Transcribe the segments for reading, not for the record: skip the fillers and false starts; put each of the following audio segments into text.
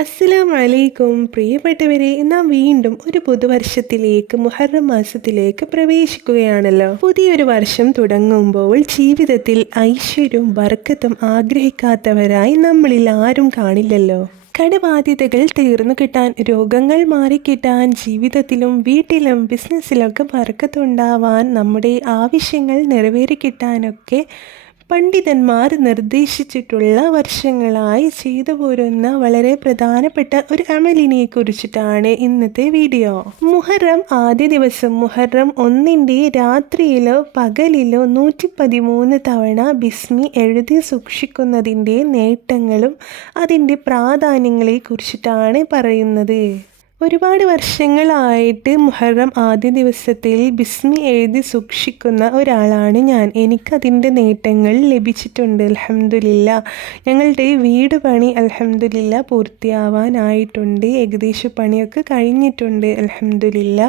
അസ്സലാമു അലൈക്കും പ്രിയപ്പെട്ടവരെ, നാം വീണ്ടും ഒരു പുതുവർഷത്തിലേക്ക് മുഹറം മാസത്തിലേക്ക് പ്രവേശിക്കുകയാണല്ലോ. പുതിയൊരു വർഷം തുടങ്ങുമ്പോൾ ജീവിതത്തിൽ ഐശ്വര്യവും ബർക്കത്തും ആഗ്രഹിക്കാത്തവരായി നമ്മളിൽ ആരും കാണില്ലല്ലോ. കടബാധ്യതകൾ തീർന്നു കിട്ടാൻ, രോഗങ്ങൾ മാറിക്കിട്ടാൻ, ജീവിതത്തിലും വീട്ടിലും ബിസിനസ്സിലൊക്കെ ബർക്കത്തുണ്ടാവാൻ, നമ്മുടെ ആവശ്യങ്ങൾ നിറവേറിക്കിട്ടാനൊക്കെ പണ്ഡിതന്മാർ നിർദ്ദേശിച്ചിട്ടുള്ള വർഷങ്ങളായി ചെയ്തു പോരുന്ന വളരെ പ്രധാനപ്പെട്ട ഒരു അമലിനെ കുറിച്ചിട്ടാണ് ഇന്നത്തെ വീഡിയോ. മുഹറം ആദ്യ ദിവസം മുഹറം 1 രാത്രിയിലോ പകലിലോ 113 തവണ ബിസ്മി എഴുതി സൂക്ഷിക്കുന്നതിൻ്റെ നേട്ടങ്ങളും അതിൻ്റെ പ്രാധാന്യങ്ങളെ കുറിച്ചിട്ടാണ് പറയുന്നത്. ഒരുപാട് വർഷങ്ങളായിട്ട് മുഹറം ആദ്യ ദിവസത്തിൽ ബിസ്മി എഴുതി സൂക്ഷിക്കുന്ന ഒരാളാണ് ഞാൻ. എനിക്കതിൻ്റെ നേട്ടങ്ങൾ ലഭിച്ചിട്ടുണ്ട്. അൽഹംദുലില്ലാ. ഞങ്ങളുടെ വീട് പണി അൽഹംദുലില്ലാ പൂർത്തിയാവാനായിട്ടുണ്ട്. ഏകദേശം പണിയൊക്കെ കഴിഞ്ഞിട്ടുണ്ട് അൽഹംദുലില്ലാ.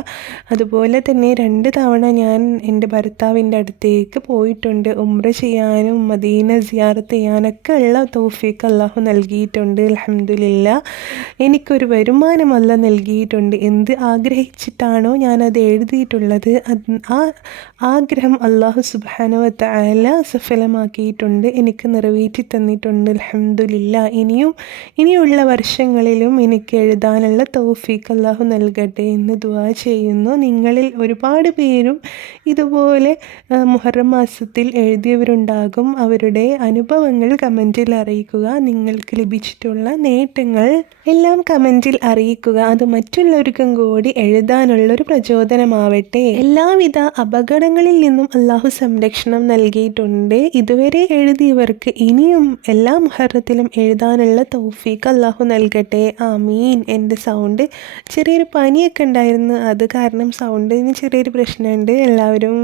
അതുപോലെ തന്നെ 2 തവണ ഞാൻ എൻ്റെ ഭർത്താവിൻ്റെ അടുത്തേക്ക് പോയിട്ടുണ്ട്. ഉംറ ചെയ്യാനും മദീന സിയാറത്ത് ചെയ്യാനൊക്കെ ഉള്ള തൗഫീഖ് അല്ലാഹു നൽകിയിട്ടുണ്ട് അൽഹംദുലില്ലാ. എനിക്കൊരു വരുമാനം അല്ലാഹു നൽകിയിട്ടുണ്ട്. എന്ത് ആഗ്രഹിച്ചിട്ടാണോ ഞാനത് എഴുതിയിട്ടുള്ളത്, ആ ആഗ്രഹം അല്ലാഹു സുബ്ഹാനഹു വ തആല സഫലമാക്കിയിട്ടുണ്ട്, എനിക്ക് നിറവേറ്റി തന്നിട്ടുണ്ട് അൽഹംദുലില്ലാ. ഇനിയുള്ള വർഷങ്ങളിലും എനിക്ക് എഴുതാനുള്ള തൗഫീഖ് അല്ലാഹു നൽകട്ടെ എന്ന് ദുആ ചെയ്യുന്നു. നിങ്ങളിൽ ഒരുപാട് പേരും ഇതുപോലെ മുഹറം മാസത്തിൽ എഴുതിയവരുണ്ടാകും. അവരുടെ അനുഭവങ്ങൾ കമൻറ്റിൽ അറിയിക്കുക. നിങ്ങൾക്ക് ലഭിച്ചിട്ടുള്ള നേട്ടങ്ങൾ എല്ലാം കമൻറ്റിൽ അറിയിക്കുക. അത് മറ്റുള്ളവർക്കും കൂടി എഴുതാനുള്ളൊരു പ്രചോദനമാവട്ടെ. എല്ലാവിധ അപകടങ്ങളിൽ നിന്നും അല്ലാഹു സംരക്ഷണം നൽകിയിട്ടുണ്ട്. ഇതുവരെ എഴുതിയവർക്ക് ഇനിയും എല്ലാ മുഹറത്തിലും എഴുതാനുള്ള തൗഫീഖ് അല്ലാഹു നൽകട്ടെ. ആമീൻ. എൻ്റെ സൗണ്ട് ചെറിയൊരു പനിയൊക്കെ ഉണ്ടായിരുന്നു, അത് കാരണം സൗണ്ടിന് ചെറിയൊരു പ്രശ്നമുണ്ട്. എല്ലാവരും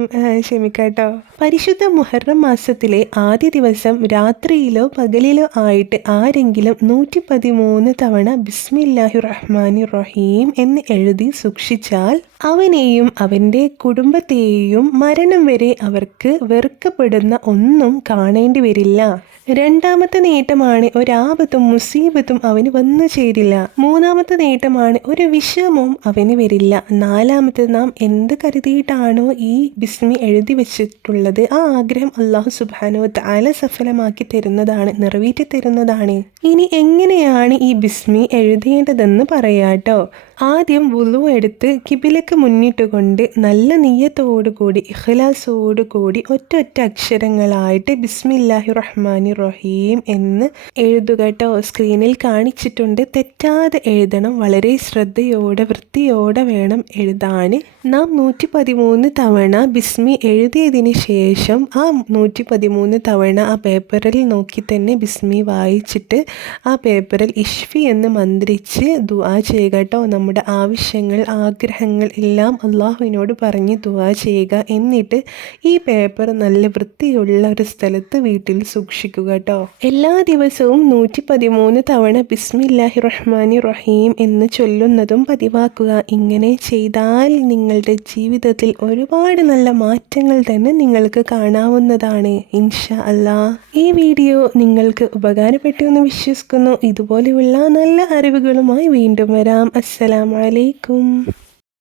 ക്ഷമിക്കാട്ടോ. പരിശുദ്ധ മുഹറം മാസത്തിലെ ആദ്യ ദിവസം രാത്രിയിലോ പകലിലോ ആയിട്ട് ആരെങ്കിലും 113 തവണ ബിസ്മില്ലാഹിർ റഹ്മാനിർ റഹീം എന്ന് എഴുതി സൂക്ഷിച്ചാൽ അവനെയും അവൻ്റെ കുടുംബത്തെയും മരണം വരെ അവർക്ക് വെറുക്കപ്പെടുന്ന ഒന്നും കാണേണ്ടി വരില്ല. രണ്ടാമത്തെ നേട്ടമാണ് ഒരാപത്തും മുസീബത്തും അവന് വന്നു ചേരില്ല. മൂന്നാമത്തെ നേട്ടമാണ് ഒരു വിഷമവും അവന് വരില്ല. നാലാമത്തെ, നാം എന്ത് കരുതിയിട്ടാണോ ഈ ബിസ്മി എഴുതി വെച്ചിട്ടുള്ളത്, ആ ആഗ്രഹം അല്ലാഹു സുബ്ഹാനഹു വ തആല സഫലമാക്കി തരുന്നതാണ്, നിറവേറ്റി തരുന്നതാണ്. ഇനി എങ്ങനെയാണ് ഈ ബിസ്മി എഴുതേണ്ടതെന്ന് പറയാട്ടോ. ആദ്യം വുളു എടുത്ത് കിബിലക്ക് മുന്നിട്ടുകൊണ്ട് നല്ല നിയ്യത്തോടുകൂടി ഇഖ്ലാസോടുകൂടി ഒറ്റ അക്ഷരങ്ങളായിട്ട് ബിസ്മില്ലാഹിർ റഹ്മാനിർ റഹീം എന്ന് എഴുതുക കേട്ടോ. സ്ക്രീനിൽ കാണിച്ചിട്ടുണ്ട്, തെറ്റാതെ എഴുതണം. വളരെ ശ്രദ്ധയോടെ വൃത്തിയോടെ വേണം എഴുതാൻ. നാം 113 തവണ ബിസ്മി എഴുതിയതിന് ശേഷം ആ 113 തവണ ആ പേപ്പറിൽ നോക്കി തന്നെ ബിസ്മി വായിച്ചിട്ട് ആ പേപ്പറിൽ ഇഷ്ഫി എന്ന് മന്ത്രിച്ച് ദുആ ചെയ്യുക കേട്ടോ. നമ്മുടെ ആവശ്യങ്ങൾ ആഗ്രഹങ്ങൾ എല്ലാം അള്ളാഹുവിനോട് പറഞ്ഞ് ദുആ ചെയ്യുക. എന്നിട്ട് ഈ പേപ്പർ നല്ല വൃത്തിയുള്ള ഒരു സ്ഥലത്ത് വീട്ടിൽ സൂക്ഷിക്കുക കേട്ടോ. എല്ലാ ദിവസവും 113 തവണ ബിസ്മില്ലാഹിർ റഹ്മാനിർ റഹീം എന്ന് ചൊല്ലുന്നതും പതിവാക്കുക. ഇങ്ങനെ ചെയ്താൽ നിങ്ങളുടെ ജീവിതത്തിൽ ഒരുപാട് നല്ല മാറ്റങ്ങൾ തന്നെ നിങ്ങൾക്ക് കാണാവുന്നതാണ് ഇൻഷാ അല്ലാഹ്. ഈ വീഡിയോ നിങ്ങൾക്ക് ഉപകാരപ്പെട്ടു എന്ന് വിശ്വസിക്കുന്നു. ഇതുപോലെയുള്ള നല്ല അറിവുകളുമായി വീണ്ടും വരാം. അസ്സലാമു അലൈക്കും.